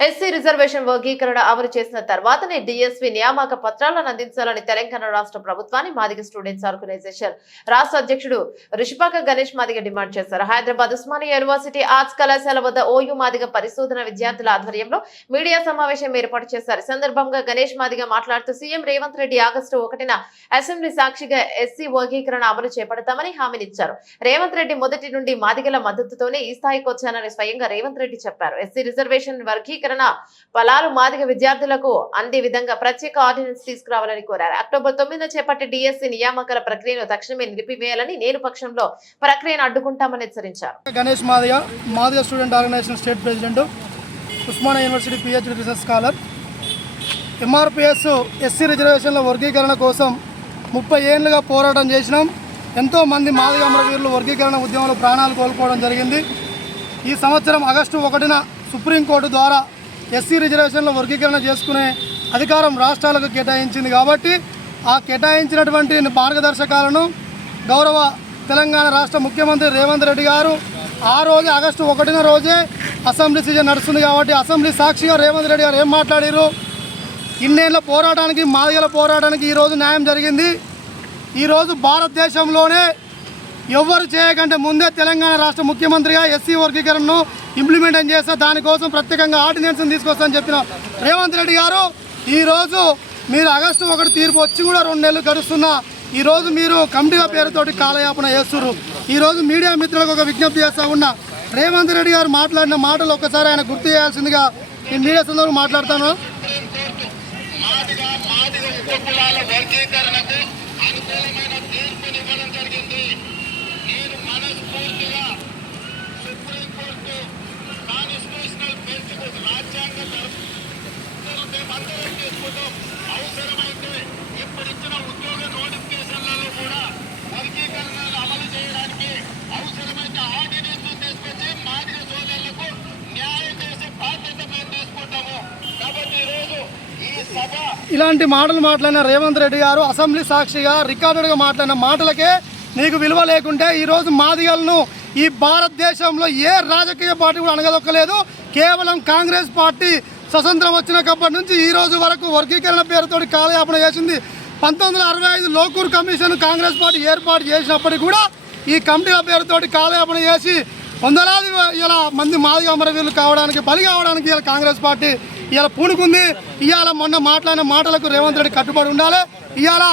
SC reservation వర్గీకరణ అమలు చేసిన తర్వాతనే డిఎస్పీ నియామక పత్రాలను అందించాలని తెలంగాణ రాష్ట్ర ప్రభుత్వాన్ని మాదిగ స్టూడెంట్స్ ఆర్గనైజేషన్ రాష్ట్ర అధ్యక్షుడు రిషిపాక గణేష్ మాదిగ డిమాండ్ చేశారు. హైదరాబాద్ ఉస్మానియా యూనివర్సిటీ ఆర్ట్స్ కళాశాల వద్ద ఓయూ మాదిగ పరిశోధన విద్యార్థుల ఆధ్వర్యంలో మీడియా సమావేశం ఏర్పాటు చేశారు. సందర్భంగా గణేష్ మాదిగ మాట్లాడుతూ సీఎం రేవంత్ రెడ్డి ఆగస్టు ఒకటిన అసెంబ్లీ సాక్షిగా ఎస్సీ వర్గీకరణ అమలు చేపడతామని హామీనిచ్చారు రేవంత్ రెడ్డి మొదటి నుండి మాదిగల మద్దతుతోనే ఈ స్థాయికి వచ్చానని స్వయంగా రేవంత్ రెడ్డి చెప్పారు. ఎస్సీ రిజర్వేషన్ వర్గీకరణ ఫలాలు మాదిగ విద్యార్థులకు అందే విధంగా ప్రత్యేక ఆర్డినెన్స్ తీసుకురావాలని కోరారు. అక్టోబర్ తొమ్మిదిన చేపట్టే డిఎస్సి నియామకాల ప్రక్రియను తక్షణమే నిలిపివేయాలని నేను పక్షంలో ప్రక్రియను అడ్డుకుంటామని హెచ్చరించారు. Ganesh Madiga Madiga student organisation state president Osmania university PhD research scholar. MRPS SC రిజర్వేషన్ల వర్గీకరణ కోసం ముప్పై ఏళ్ళుగా పోరాటం చేసినాం. ఎంతోమంది మాదిగ అమరవీరులు వర్గీకరణ ఉద్యమంలో ప్రాణాలు కోల్పోవడం జరిగింది. ఈ సంవత్సరం ఆగస్టు ఒకటిన సుప్రీంకోర్టు ద్వారా ఎస్సీ రిజర్వేషన్ల వర్గీకరణ చేసుకునే అధికారం రాష్ట్రాలకు కేటాయించింది కాబట్టి ఆ కేటాయించినటువంటి మార్గదర్శకాలను గౌరవ తెలంగాణ రాష్ట్ర ముఖ్యమంత్రి రేవంత్ రెడ్డి గారు ఆ రోజు ఆగస్టు ఒకటిన రోజే అసెంబ్లీ సీజన్ నడుస్తుంది కాబట్టి అసెంబ్లీ సాక్షిగా రేవంత్ రెడ్డి గారు ఏం మాట్లాడారు ఇన్నేళ్ళ పోరాటానికి మాదిగల పోరాటానికి ఈరోజు న్యాయం జరిగింది. ఈరోజు భారతదేశంలోనే ఎవరు చేయకంటే ముందే తెలంగాణ రాష్ట్ర ముఖ్యమంత్రిగా ఎస్సీ వర్గీకరణను ఇంప్లిమెంట్ చేస్తా దానికోసం ప్రత్యేకంగా ఆర్డినెన్స్ని తీసుకొస్తానని చెప్పిన రేవంత్ రెడ్డి గారు ఈరోజు మీరు ఆగస్టు ఒకటి తీర్పు వచ్చి కూడా రెండు నెలలు గడుస్తున్నా ఈరోజు మీరు కమిటీగా పేరుతోటి కాలయాపన చేస్తున్నారు ఈరోజు మీడియా మిత్రులకు ఒక విజ్ఞప్తి చేస్తా ఉన్నా రేవంత్ రెడ్డి గారు మాట్లాడిన మాటలు ఒక్కసారి ఆయన గుర్తు చేయాల్సిందిగా నేను మీడియా సందర్భంగా మాట్లాడతాను మాదిగా మాదిగ ఉపకులాల వర్గీకరణకు అనుకూలమైన తీర్పునివ్వడం జరిగింది నేను మనస్ఫూర్తిగా సుప్రీంకోర్టు కాన్స్టిట్యూషనల్ బెంచ్కు రాజ్యాంగ తరఫున మేమందరం తీసుకుంటాం అవసరమైతే ఇప్పుడు ఇచ్చిన ఉద్యోగ నోటిఫికేషన్లలో కూడా వర్గీకరణలు అమలు చేయడానికి అవసరమైతే ఆర్డినెన్స్ తీసుకొచ్చి మాదిగ సోదరులకు న్యాయం చేసే బాధ్యత మేము తీసుకుంటాము కాబట్టి ఈరోజు ఈ సభ ఇలాంటి మాటలు మాట్లాడిన రేవంత్ రెడ్డి గారు అసెంబ్లీ సాక్షిగా రికార్డుగా మాట్లాడిన మాటలకే నీకు విలువ లేకుంటే ఈరోజు మాదిగలను ఈ భారతదేశంలో ఏ రాజకీయ పార్టీ కూడా అనగదొక్కలేదు కేవలం కాంగ్రెస్ పార్టీ స్వతంత్రం వచ్చినప్పటి నుంచి ఈ రోజు వరకు వర్గీకరణ పేరుతో కాలయాపన చేసింది. పంతొమ్మిది వందల అరవై ఐదు లోకూర్ కమిషన్ కాంగ్రెస్ పార్టీ ఏర్పాటు చేసినప్పటికీ కూడా ఈ కమిటీల పేరుతోటి కాలయాపన చేసి వందలాది ఇలా మంది మాదిగా అమరవీరులు కావడానికి బలి కావడానికి ఇలా కాంగ్రెస్ పార్టీ ఇవాళ పూనుకుంది. ఇవాళ మొన్న మాట్లాడిన మాటలకు రేవంత్ రెడ్డి కట్టుబడి ఉండాలి. ఇవాళ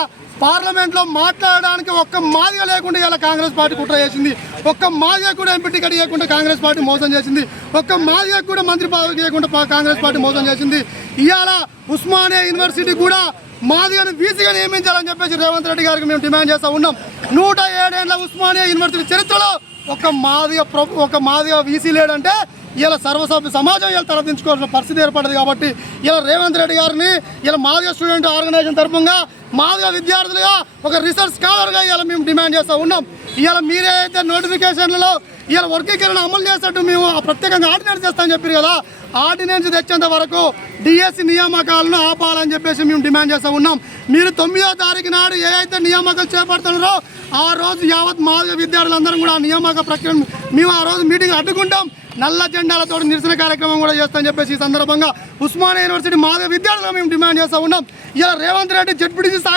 పార్లమెంట్లో మాట్లాడడానికి ఒక్క మాదిగ లేకుండా ఇలా కాంగ్రెస్ పార్టీ కుట్ర చేసింది. ఒక్క మాదిగ కూడా ఎంపీ టికెట్ ఇవ్వకుండా కాంగ్రెస్ పార్టీ మోసం చేసింది. ఒక్క మాదిగ కూడా మంత్రి పదవి ఇవ్వకుండా కాంగ్రెస్ పార్టీ మోసం చేసింది. ఇవాళ ఉస్మానియా యూనివర్సిటీ కూడా మాదిగని వీసీగా నియమించాలని చెప్పేసి రేవంత్ రెడ్డి గారికి మేము డిమాండ్ చేస్తూ ఉన్నాం. నూట ఏడేళ్ళ ఉస్మానియా యూనివర్సిటీ చరిత్రలో ఒక మాదిగ ఒక మాదిగ వీసీ లేడంటే ఇలా సర్వసభ్య సమాజం ఇలా తలదించుకోవాల్సిన పరిస్థితి ఏర్పడింది కాబట్టి ఇలా రేవంత్ రెడ్డి గారిని ఇలా మాదిగ స్టూడెంట్ ఆర్గనైజేషన్ తరఫుగా మాదిగ విద్యార్థులుగా ఒక రీసెర్చ్ స్కాలర్గా ఇలా మేము డిమాండ్ చేస్తూ ఉన్నాం. ఇలా మీరే అయితే నోటిఫికేషన్లలో ఇలా వర్గీకరణ అమలు చేసేట్టు మేము ప్రత్యేకంగా ఆర్డినెన్స్ చేస్తామని చెప్పారు కదా ఆర్డినెన్స్ తెచ్చేంత వరకు డిఎస్సి నియామకాలను ఆపాలని చెప్పేసి మేము డిమాండ్ చేస్తూ ఉన్నాం. మీరు తొమ్మిదో తారీఖు నాడు ఏ అయితే నియామకాలు చేపడుతున్నారో ఆ రోజు యావత్ మాదిగ విద్యార్థులందరం కూడా నియామక ప్రక్రియను మేము ఆ రోజు మీటింగ్ అడ్డుకుంటాం. నల్ల జెండాలతో నిరసన కార్యక్రమం కూడా చేస్తామని చెప్పేసి ఈ సందర్భంగా ఉస్మానియా యూనివర్సిటీ మాదిగ విద్యార్థులు మేము డిమాండ్ చేస్తూ ఉన్నాం. ఇలా రేవంత్ రెడ్డి జడ్పీటీసీ స్థాయి